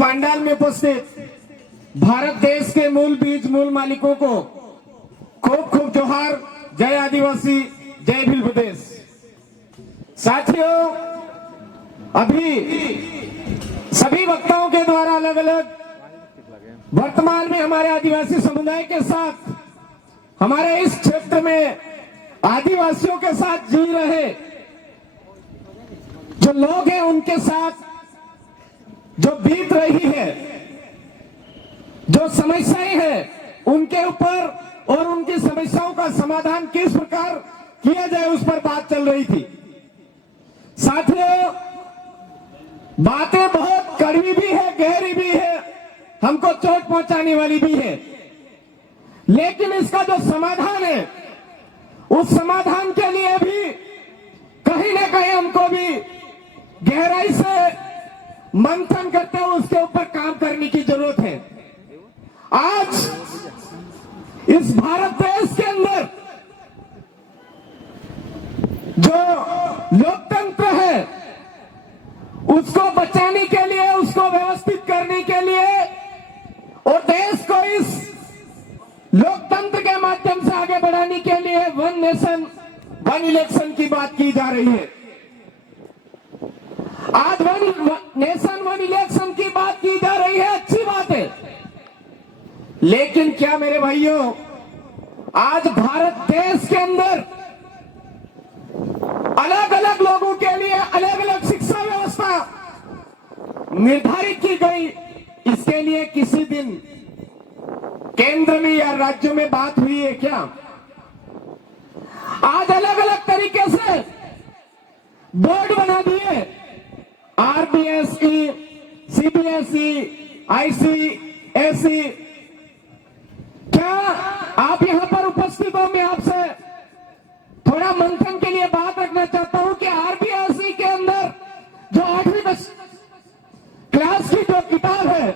पंडाल में उपस्थित भारत देश के मूल बीज मूल मालिकों को खूब खूब जोहार। जय आदिवासी, जय भील प्रदेश। साथियों, अभी सभी वक्ताओं के द्वारा अलग अलग वर्तमान में हमारे आदिवासी समुदाय के साथ, हमारे इस क्षेत्र में आदिवासियों के साथ जी रहे जो लोग हैं, उनके साथ जो बीत रही है, जो समस्याएं हैं उनके ऊपर और उनकी समस्याओं का समाधान किस प्रकार किया जाए उस पर बात चल रही थी। साथियों, बातें बहुत कड़वी भी है, गहरी भी है, हमको चोट पहुंचाने वाली भी है, लेकिन इसका जो समाधान है उस समाधान के लिए भी कहीं ना कहीं हमको भी गहराई से मंथन करते हुए उसके ऊपर काम करने की जरूरत है। आज इस भारत देश के अंदर जो लोकतंत्र है उसको बचाने के लिए, उसको व्यवस्थित करने के लिए और देश को इस लोकतंत्र के माध्यम से आगे बढ़ाने के लिए वन नेशन वन इलेक्शन की बात की जा रही है। आज वन नेशन वन इलेक्शन की बात की जा रही है, अच्छी बात है, लेकिन क्या मेरे भाइयों, आज भारत देश के अंदर अलग अलग लोगों के लिए अलग अलग शिक्षा व्यवस्था निर्धारित की गई, इसके लिए किसी दिन केंद्र में या राज्यों में बात हुई है क्या? आज अलग अलग तरीके से बोर्ड बना दिए, आरबीएसई, सीबीएसई, आईसीएसई। क्या आप यहां पर उपस्थित हो? मैं आपसे थोड़ा मंथन के लिए बात रखना चाहता हूं कि आरबीएसई के अंदर जो 8वीं क्लास की जो किताब है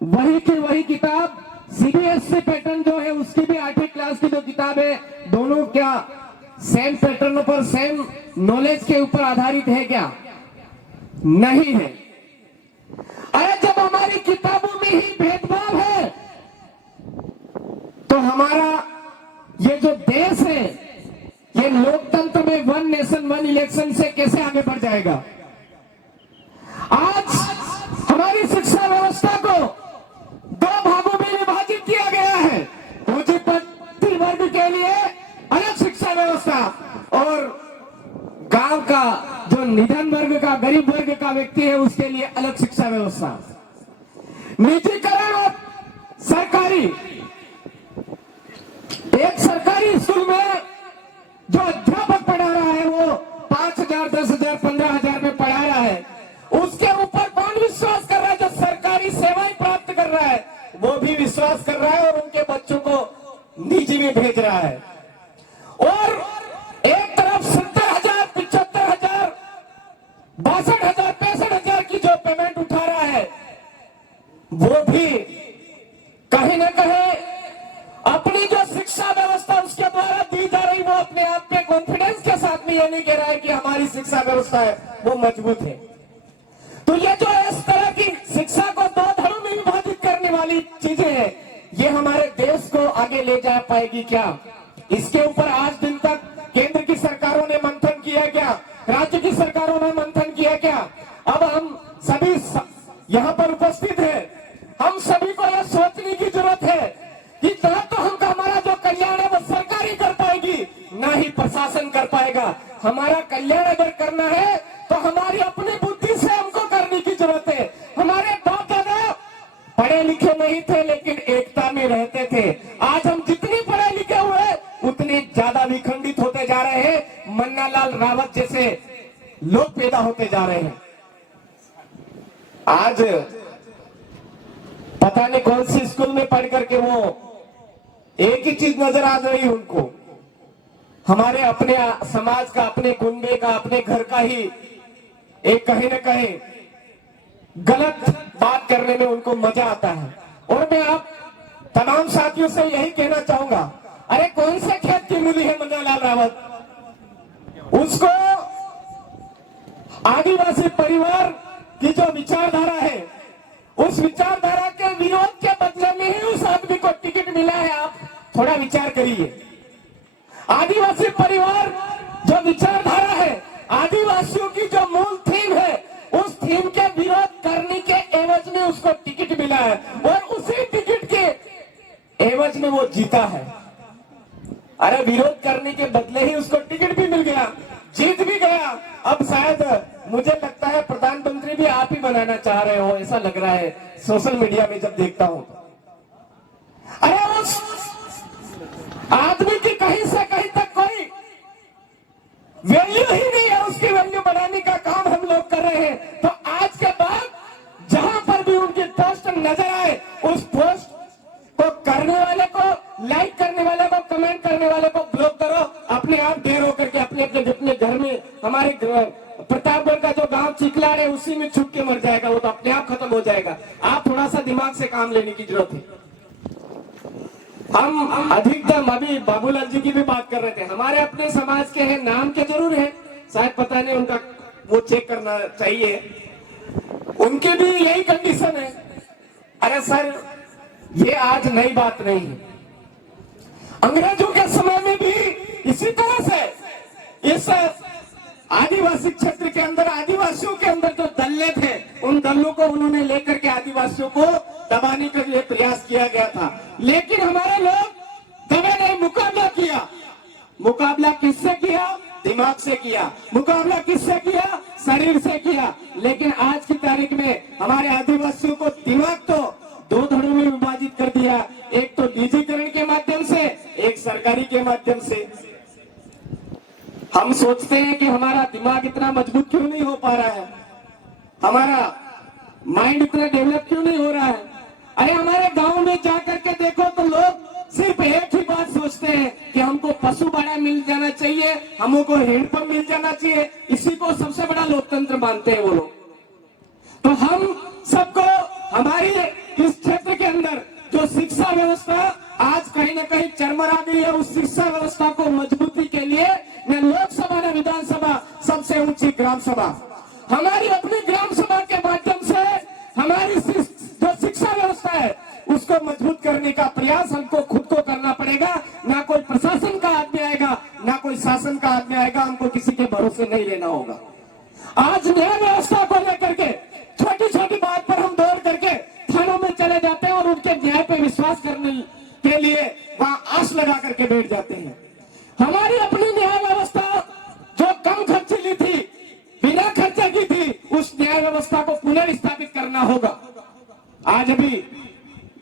वही की वही किताब सीबीएसई पैटर्न जो है उसकी भी 8वीं क्लास की जो किताब है, दोनों क्या सेम पैटर्न पर सेम नॉलेज के ऊपर आधारित है क्या? नहीं है। अरे जब हमारी किताबों में ही भेदभाव है तो हमारा ये जो देश है ये लोकतंत्र में वन नेशन वन इलेक्शन से कैसे आगे बढ़ जाएगा? आज हमारी शिक्षा व्यवस्था को 2 भागों में विभाजित किया गया है। पूंजीपति वर्ग के लिए अलग शिक्षा व्यवस्था और गांव का जो निधन वर्ग का, गरीब वर्ग का व्यक्ति है उसके लिए अलग शिक्षा व्यवस्था। निजीकरण और सरकारी, एक सरकारी स्कूल में जो अध्यापक पढ़ा रहा है वो 5,000, 10,000, 15,000 में पढ़ा रहा है, उसके ऊपर कौन विश्वास कर रहा है? जो सरकारी सेवाएं प्राप्त कर रहा है वो भी विश्वास कर रहा है और उनके बच्चों को निजी में भेज रहा है। और एक तरफ 70,000, 75,000, 62,000, 65,000 की जो पेमेंट उठा रहा है वो भी कहीं ना कहीं अपनी जो शिक्षा व्यवस्था उसके द्वारा दी जा रही वो अपने आप पे कॉन्फिडेंस के साथ में ये नहीं कह रहा है कि हमारी शिक्षा व्यवस्था है वो मजबूत है। तो ये जो इस तरह की शिक्षा को 2 धड़ों में विभाजित करने वाली चीजें हैं, ये हमारे देश को आगे ले जा पाएगी क्या? इसके ऊपर आज दिन तक केंद्र की सरकारों ने मंथन किया क्या? राज्य की सरकारों ने मंथन किया क्या? अब हम सभी यहाँ पर उपस्थित हैं, हम सभी को यह सोचने की जरूरत है कि ना तो हमारा जो कल्याण है वो सरकार ही कर पाएगी, ना ही प्रशासन कर पाएगा। हमारा कल्याण अगर करना है तो हमारी अपनी बुद्धि से हमको करने की जरूरत है। हमारे बाप दादा पढ़े लिखे नहीं थे लेकिन एकता में रहते थे। आज हम जितने पढ़े लिखे हुए उतने ज्यादा विखंडित होते जा रहे हैं। मन्नालाल रावत जैसे लोग पैदा होते जा रहे हैं। आज पता नहीं कौन सी स्कूल में पढ़ करके वो एक ही चीज नजर आ रही उनको, हमारे अपने समाज का, अपने कुंबे का, अपने घर का ही एक कहीं ना कहीं गलत बात करने में उनको मजा आता है। और मैं आप तमाम साथियों से यही कहना चाहूंगा, अरे कौन से खेत की मूली है मन्नालाल रावत? उसको आदिवासी परिवार की जो विचारधारा है उस विचारधारा के विरोध के बदले में ही उस आदमी को टिकट मिला है। आप थोड़ा विचार करिए। आदिवासी परिवार जो विचारधारा है, आदिवासियों की जो मूल थीम है, उस थीम के विरोध करने के एवज में उसको टिकट मिला है और उसी टिकट के एवज में वो जीता है। अरे विरोध करने के बदले ही उसको टिकट भी मिल गया, जीत भी गया। अब शायद मुझे लगता है प्रधानमंत्री भी आप ही बनाना चाह रहे हो, ऐसा लग रहा है सोशल मीडिया में जब देखता हूं। अरे उस आदमी की कहीं से कहीं तक कोई वैल्यू ही नहीं है, उसकी वैल्यू बनाने का काम हम लोग कर रहे हैं। तो आज के बाद जहां पर भी उनकी पोस्ट नजर आए, उस पोस्ट को करने वाले को, लाइक करने वाले को, कमेंट करने वाले को ब्लॉक करो। अपने आप ढेर होकर के अपने घर में, हमारे प्रतापगढ़ का जो गांव चिखलाड़ है उसी में छुप के मर जाएगा, वो तो अपने आप खत्म हो जाएगा। आप थोड़ा सा दिमाग से काम लेने की जरूरत है। हम अधिकतम अभी बाबूलाल जी की भी बात कर रहे थे, हमारे अपने समाज के हैं, नाम के जरूर है, शायद पता नहीं उनका, वो चेक करना चाहिए, उनके भी यही कंडीशन है। अरे सर ये आज नई बात नहीं है, अंग्रेजों के समय में भी इसी तरह से इस आदिवासी क्षेत्र के अंदर, आदिवासियों के अंदर जो दल्ले थे, उन दलों को उन्होंने लेकर के आदिवासियों को दबाने के लिए प्रयास किया गया था। लेकिन हमारे लोग दबे नहीं, मुकाबला किया। मुकाबला किससे किया? दिमाग से किया। मुकाबला किससे किया? शरीर से किया। लेकिन आज की तारीख में हमारे आदिवासियों को दिमाग तो दो धड़ों में विभाजित कर दिया, एक तो निजीकरण के माध्यम से, एक सरकारी के माध्यम से। हम सोचते हैं कि हमारा दिमाग इतना मजबूत क्यों नहीं हो पा रहा है, हमारा माइंड इतना डेवलप क्यों नहीं हो रहा है। अरे हमारे गांव में जाकर के देखो तो लोग सिर्फ एक ही बात सोचते हैं कि हमको पशु बाड़ा मिल जाना चाहिए, हमको हैंडपंप मिल जाना चाहिए, इसी को सबसे बड़ा लोकतंत्र मानते हैं वो लोग। तो हम सबको हमारी इस क्षेत्र के अंदर जो शिक्षा व्यवस्था आज कहीं ना कहीं चरमरा गई है, उस शिक्षा व्यवस्था को मजबूती के लिए न लोकसभा न विधानसभा, सबसे ऊंची ग्राम सभा, हमारी अपनी ग्राम सभा के माध्यम से हमारी जो शिक्षा व्यवस्था है उसको मजबूत करने का प्रयास हमको खुद को करना पड़ेगा। ना कोई प्रशासन का आदमी आएगा, ना कोई शासन का आदमी आएगा, हमको किसी के भरोसे नहीं रहना होगा। आज न्याय व्यवस्था को लेकर के छोटी छोटी बात पर हम दौड़ करके थानों में चले जाते हैं और उनके न्याय पे विश्वास करने के लिए वहां आस लगा करके बैठ जाते हैं। हमारी अपनी न्याय व्यवस्था जो कम खर्चीली थी, बिना खर्चे की थी, उस न्याय व्यवस्था को पुनर्स्थापित करना होगा। आज अभी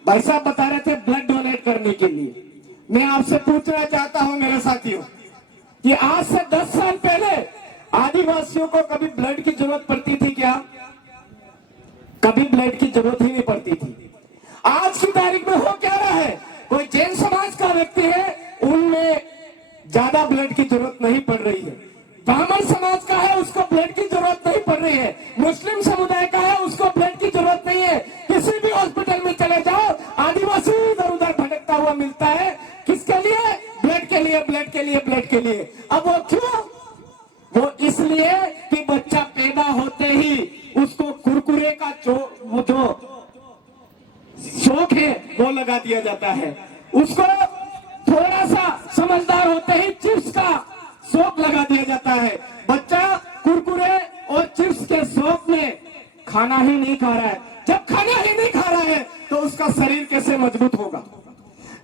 भाई साहब बता रहे थे ब्लड डोनेट करने के लिए, मैं आपसे पूछना चाहता हूं मेरे साथियों कि आज से 10 साल पहले आदिवासियों को कभी ब्लड की जरूरत पड़ती थी क्या? कभी ब्लड की जरूरत ही नहीं पड़ती थी। आज की तारीख में हो क्या रहा है, कोई जैन समाज का व्यक्ति है, उनमें ज्यादा ब्लड की जरूरत नहीं पड़ रही है। ब्राह्मण समाज का है, उसको ब्लड की जरूरत नहीं पड़ रही है। मुस्लिम समुदाय का है, उसको ब्लड की जरूरत नहीं है। किसी भी हॉस्पिटल में चले जाओ, आदिवासी इधर उधर भटकता हुआ मिलता है। किसके लिए? ब्लड के लिए, ब्लड के लिए, ब्लड के लिए। अब वो क्यों? वो इसलिए कि बच्चा पैदा होते ही उसको कुरकुरे का जो शौक है वो लगा दिया जाता है, उसको थोड़ा सा समझदार होते ही चिप्स का शौक लगा दिया जाता है। बच्चा कुरकुरे और चिप्स के शौक में खाना ही नहीं खा रहा है। जब खाना ही नहीं खा रहा है तो उसका शरीर कैसे मजबूत होगा?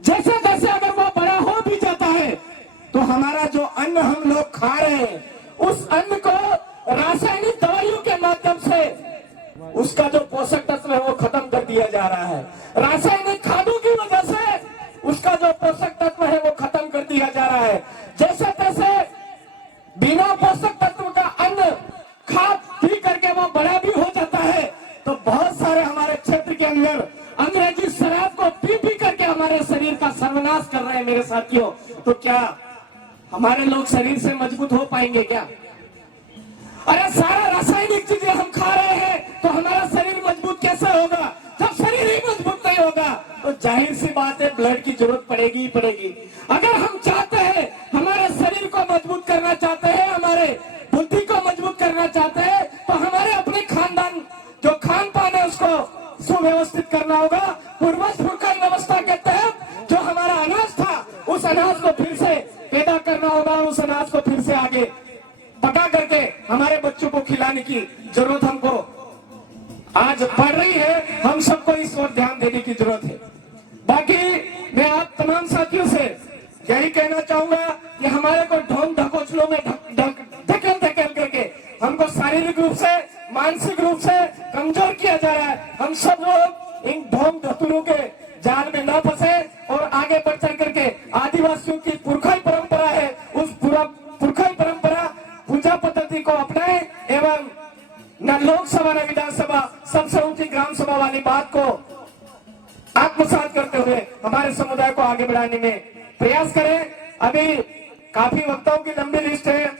जैसे जैसे अगर वो बड़ा हो भी जाता है तो हमारा जो अन्न हम लोग खा रहे हैं, उस अन्न को रासायनिक दवाइयों के माध्यम से उसका जो पोषक तत्व है वो खत्म कर दिया जा रहा है। रासायनिक खादों की वजह से उसका जो पोषक तत्व है वो खत्म कर दिया जा रहा है। जैसे तैसे बिना पोषक तत्व का अन्न खा पी करके वो बड़ा भी हो जाता है। तो बहुत सारे हमारे क्षेत्र के अंदर अंग्रेजी शराब को पी पी करके हमारे शरीर का सर्वनाश कर रहे हैं मेरे साथियों। तो क्या हमारे लोग शरीर से मजबूत हो पाएंगे क्या? अरे सारा रासायनिक चीजें हम खा रहे हैं तो हमारा शरीर मजबूत कैसे होगा? जब शरीर ही मजबूत नहीं होगा तो जाहिर सी बात है ब्लड की जरूरत पड़ेगी ही पड़ेगी। अगर हम चाहते हैं, हमारे शरीर को मजबूत करना चाहते हैं, हमारे बुद्धि को मजबूत करना चाहते हैं, तो हमारे अपने खानदान जो खान पान है उसको सुव्यवस्थित करना होगा। पूर्वज की व्यवस्था के तहत जो हमारा अनाज था, उस अनाज को फिर से पैदा करना होगा, उस अनाज को फिर से आगे पका करके हमारे बच्चों को खिलाने की जरूरत हमको आज पड़ रही है। हम सबको इस ओर ध्यान देने की जरूरत है। बाकी मैं आप तमाम साथियों से यही कहना चाहूंगा कि हमारे को ढोंग ढकोसलों में धकेल करके हमको शारीरिक रूप से, मानसिक रूप से कमजोर किया जा रहा है। हम सब लोग इन ढोंग धतुरों के जाल में न फंसे और आगे बढ़ चल करके आदिवासियों की पुरखाई परंपरा है, उस पुरखाई परंपरा पूजा पद्धति को अपनाए एवं न लोकसभा न विधानसभा, सबसे ऊंची ग्राम सभा वाली बात को आत्मसात करते हुए हमारे समुदाय को आगे बढ़ाने में प्रयास करें। अभी काफी वक्ताओं की लंबी लिस्ट है।